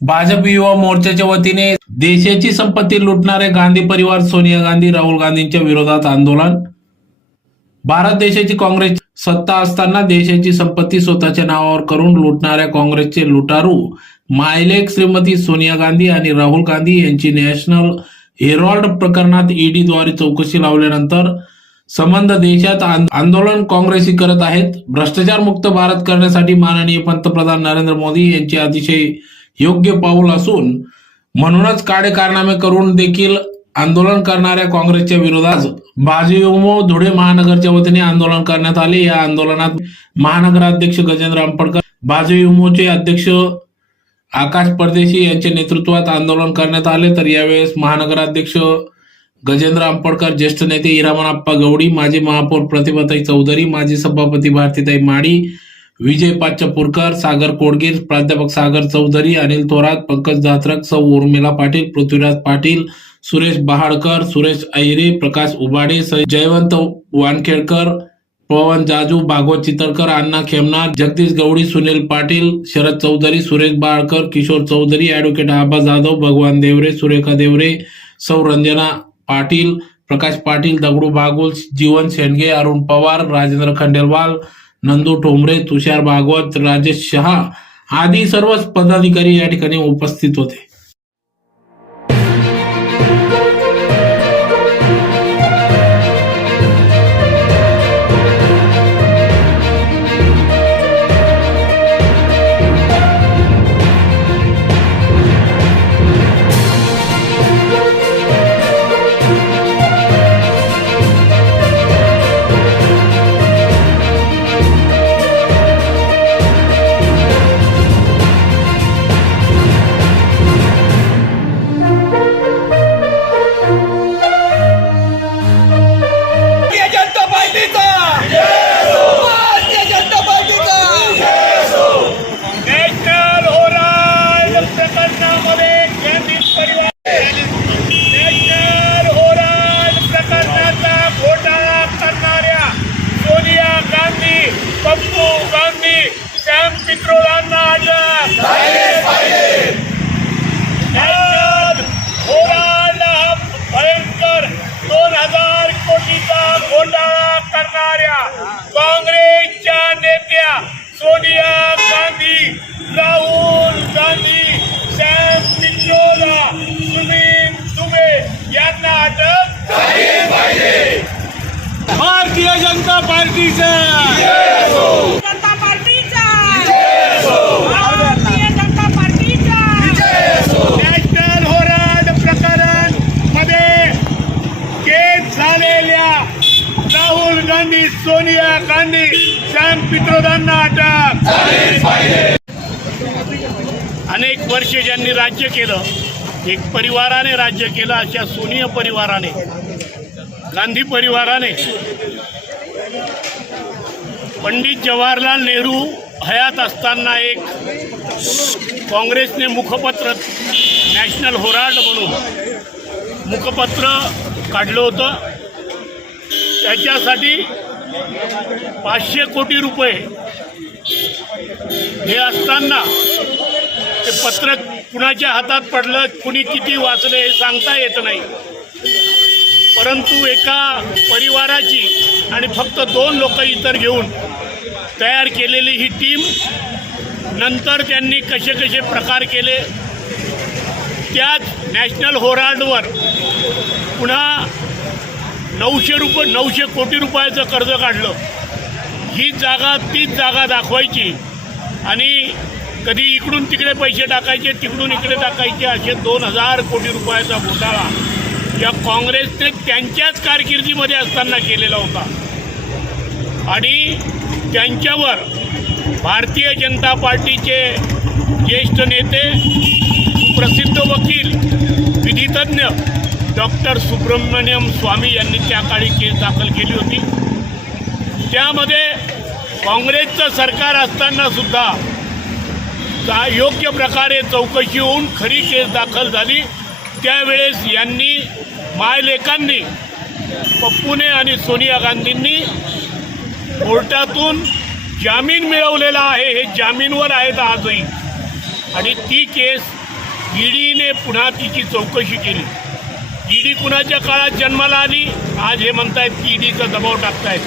भाजप युवा मोर्चाच्या वतीने देशाची संपत्ती लुटणारे गांधी परिवार सोनिया गांधी राहुल गांधींच्या विरोधात आंदोलन. भारत देशाची काँग्रेस सत्ता असताना देशाची संपत्ती स्वतःच्या नावावर करून लुटणाऱ्या काँग्रेसचे लुटारू मायलेक श्रीमती सोनिया गांधी आणि राहुल गांधी यांची नॅशनल हेरॉल्ड प्रकरणात ईडीद्वारे चौकशी लावल्यानंतर संबंध देशात आंदोलन काँग्रेसी करत आहेत. भ्रष्टाचार मुक्त भारत करण्यासाठी माननीय पंतप्रधान नरेंद्र मोदी यांचे अतिशय योग्य पाऊल असून म्हणूनच काळे कारनामे करून देखील आंदोलन करणाऱ्या काँग्रेसच्या विरोधात बाजीमो धुळे महानगरच्या वतीने आंदोलन करण्यात आले. या आंदोलनात महानगराध्यक्ष गजेंद्र आंबडकर बाजीमोचे अध्यक्ष आकाश परदेशी यांच्या नेतृत्वात आंदोलन करण्यात आले. तर यावेळेस महानगराध्यक्ष गजेंद्र आंबडकर ज्येष्ठ नेते इरामनप्पा गवडी माजी महापौर प्रतिभाताई चौधरी माजी सभापती भारतीताई माडी विजय पाचपूरकर सागर कोडगीर प्राध्यापक सागर चौधरी अनिल थोरात पंकज जात्रक सौ उर्मिला पाटील पृथ्वीराज पाटील सुरेश बहाडकर सुरेश ऐरे प्रकाश उबाडे स- जयवंत वानखेडकर पवन जाजू भागवत चितळकर अण्णा खेमनार जगदीश गवडी सुनील पाटील शरद चौधरी सुरेश बाळकर किशोर चौधरी ॲडव्होकेट आबा जाधव भगवान देवरे सुरेखा देवरे सौ रंजना पाटील प्रकाश पाटील दगडू बागुल जीवन शेंडगे अरुण पवार राजेंद्र खंडेलवाल नंदू ठोंबरे तुषार भागवत राजेश शहा आदी सर्वच पदाधिकारी या ठिकाणी उपस्थित होते. पार्टीचा. जनता पार्टीचा. भारतीय जनता पार्टीचा. नॅशनल होराल्ड प्रकरणमध्ये केस झालेल्या राहुल गांधी सोनिया गांधी सॅम पित्रोदांना अटक. अनेक वर्षे ज्यांनी राज्य केलं एक परिवाराने राज्य केलं अशा सोनिया परिवाराने गांधी परिवाराने पंडित जवाहरलाल नेहरू हयात असताना एक काँग्रेसने मुखपत्र नॅशनल होराड म्हणून मुखपत्र काढलं होतं. त्याच्यासाठी पाचशे कोटी रुपये हे असताना ते पत्र कुणाच्या हातात पडलं कुणी किती वाचलं हे सांगता येत नाही. परंतु एका परिवाराची आणि फक्त दोन लोक इतर घेऊन तयार केलेली ही टीम नंतर त्यांनी कसे कसे प्रकार केले त्याच नॅशनल होराडवर पुन्हा नऊशे रुपये नऊशे कोटी रुपयाचं कर्ज काढलं. ही जागा तीच जागा दाखवायची आणि कधी इकडून तिकडे पैसे टाकायचे तिकडून इकडे टाकायचे असे दोन हजार कोटी रुपयाचा घोटाळा या काँग्रेसने त्यांच्याच कारकिर्दीमध्ये असताना केलेला होता. आणि त्यांच्यावर भारतीय जनता पार्टीचे ज्येष्ठ नेते प्रसिद्ध वकील विधितज्ञ डॉक्टर सुब्रमण्यम स्वामी यांनी त्या काळी केस दाखल केली होती. त्यामध्ये काँग्रेसचं सरकार असताना सुद्धा योग्य प्रकारे चौकशी होऊन खरी केस दाखल झाली. त्यावेळेस यांनी मायलेकांनी पप्पूने आणि सोनिया गांधींनी कोर्टातून जामीन मिळवलेला आहे हे जामीनवर आहेत आजही. आणि ती केस ईडीने पुन्हा तिची चौकशी केली. ईडी कुणाच्या काळात जन्माला आली? आज हे म्हणतायत की ईडीचा दबाव टाकतायत.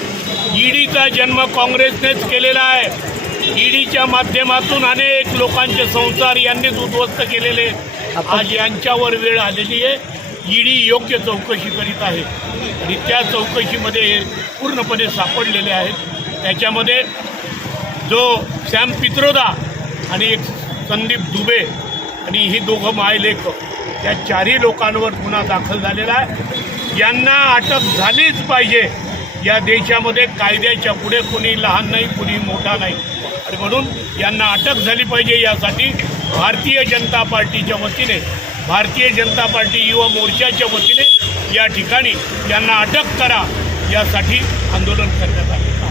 ईडीचा जन्म काँग्रेसनेच केलेला आहे. ईडीच्या माध्यमातून अनेक लोकांचे संसार यांनीच उद्ध्वस्त केलेले आज यांच्यावर वेळ आलेली आहे. ईडी योग्य चौकशी करीत आहे. आणि त्या चौकशीमध्ये पूर्णपणे सापडलेले आहेत. त्याच्यामध्ये जो सॅम पित्रोदा आणि एक संदीप दुबे आणि ही दोघं मायलेख या चारही लोकांवर गुन्हा दाखल झालेला आहे. यांना अटक झालीच पाहिजे. या देशामध्ये कायद्याच्या पुढे कोणी लहान नाही कोणी मोठा नाही. आणि म्हणून यांना अटक झाली पाहिजे यासाठी भारतीय जनता पार्टीच्या वतीने भारतीय जनता पार्टी युवा मोर्चाच्या वतीने या ठिकाणी यांना अटक करा यासाठी आंदोलन करण्यात आले